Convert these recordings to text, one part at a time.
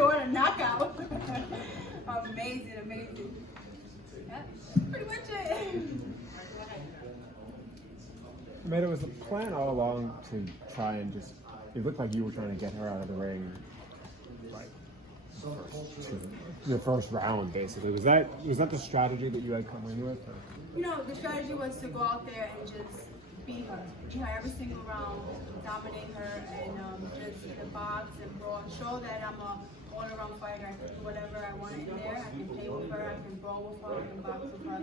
What a knockout. Amazing, amazing. Yeah, pretty much it. Amanda, was the plan all along to try and just, it looked like you were trying to get her out of the ring, like, the first round, basically. Was that the strategy that you had come in with? Or? You know, the strategy was to go out there and just beat her every single round, dominate her, and just hit the box and brawl, show that I'm a all-around fighter. I can do whatever I want in there. I can play with her, I can brawl with her, I can box with her.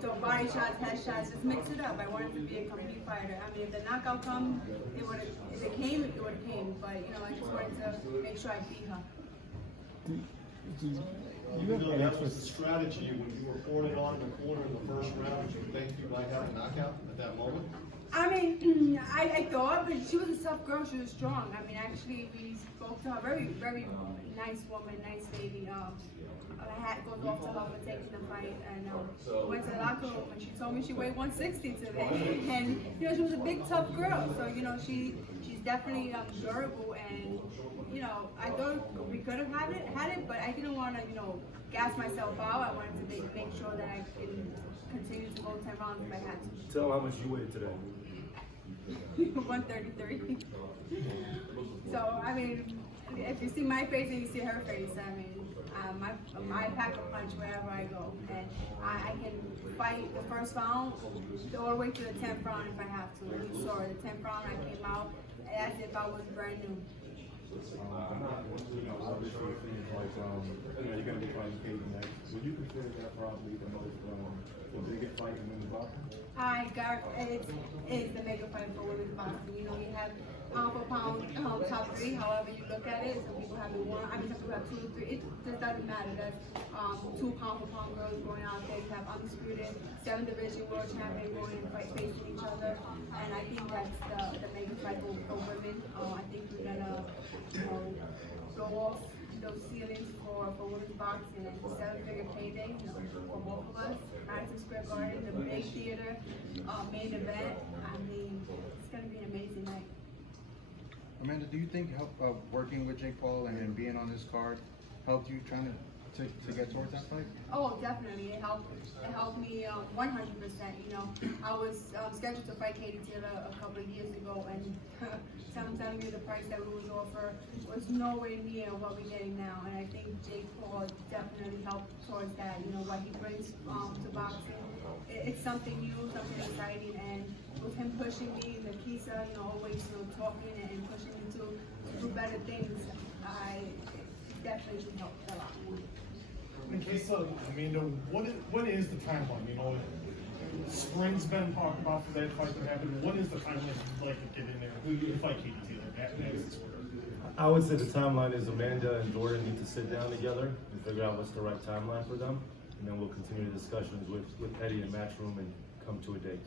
So body shots, head shots, just mix it up. I wanted to be a complete fighter. I mean, if the knockout come, if it came, it would have came. But you know, I just wanted to make sure I beat her. You know, that was the strategy when you were pouring it on in the corner in the first round. Did you think you might have a knockout at that moment? I mean, I thought, but she was a tough girl. She was strong. I mean, actually, we spoke to her. Very, very nice woman, nice lady. I had goes off to her for taking the fight, and went to the locker room, and she told me she weighed 160 today. And you know, she was a big, tough girl. So you know, she's definitely durable, and you know, I thought we could have had it, but I didn't want to, you know, gas myself out. I wanted to make sure that I can continue to go 10 rounds if I had to. Tell how much you weighed today. 133. So I mean, if you see my face and you see her face, I mean, I pack a punch wherever I go, and I can fight the first round all the way to the 10th round if I have to. And you saw the 10th round, I came out as if I was brand new. Obviously it seems like you're going to be fighting Katie next. Would you consider that probably the most the biggest fight in women's boxing? It's the mega fight for women's boxing. You know, you have pound for pound top three, however you look at it. Some people have one. I mean, some people have 2 or 3. It just doesn't matter. That's 2 pound for pound girls going out there. You have undisputed 7th division world champion going and facing each other. And I think that's the mega fight for women. I think we're gonna, you know, blow off those ceilings for women's boxing and 7-figure payday, you know, for both of us. Madison Square Garden, the big theater, main event. I mean, it's gonna be an amazing night. Amanda, do you think working with Jake Paul and being on this card helped you trying to get towards that fight? Oh, definitely. It helped me 100%. You know, I was scheduled to fight Katie Taylor a couple of years ago, and I'm telling you the price that we was offered was nowhere near what we're getting now. And I think Jake Paul definitely helped towards that. You know, what he brings to boxing. It's something new, something exciting, and with him pushing me, the Kisa, you know, always talking and pushing me to do better things, I definitely helped a lot. Kisa, Amanda, what is the timeline? You know, spring's been talked about for that fight to happen. What is the timeline you'd like to get in there? Who you fight Katie Taylor? Next. I would say the timeline is Amanda and Jordan need to sit down together and figure out what's the right timeline for them. And then we'll continue discussions with Eddie and Matchroom and come to a date.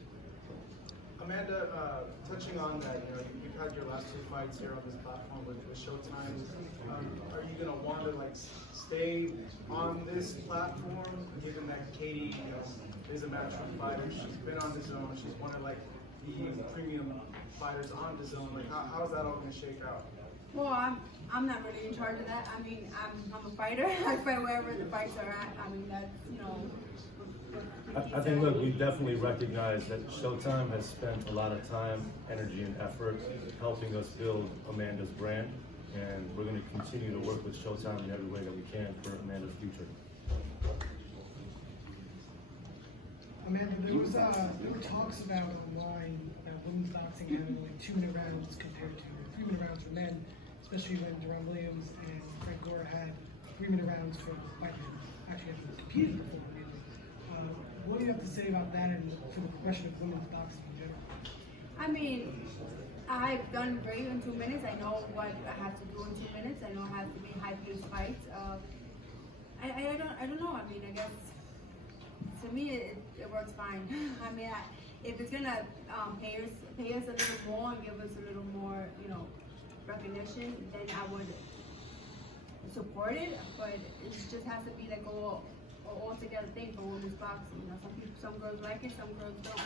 Amanda, touching on that, you know, you've had your last 2 fights here on this platform with Showtime. Are you going to want to stay on this platform, given that Katie, you know, is a Matchroom fighter? She's been on the zone. She's one of the premium fighters on the zone. How is that all going to shake out? Well, I'm not really in charge of that. I mean, I'm a fighter. I fight wherever the fights are at. I mean, that's, you know. I think, look, we definitely recognize that Showtime has spent a lot of time, energy, and effort helping us build Amanda's brand, and we're going to continue to work with Showtime in every way that we can for Amanda's future. Amanda, there were talks about online that women's boxing having 2-minute rounds compared to 3-minute rounds for men, especially when Deron Williams and Frank Gore had 3-minute rounds for fighters who actually have competed before. What do you have to say about that and for the progression of women's boxing in general? I mean, I've done great in 2 minutes. I know what I have to do in 2 minutes. I know how to be high-paced fights. I don't know. I mean, I guess to me it works fine. I mean, if it's gonna pay us a little more and give us a little more, you know, recognition, then I would support it. But it just has to be like all together thing for women's boxing. You know, some girls like it, some girls don't.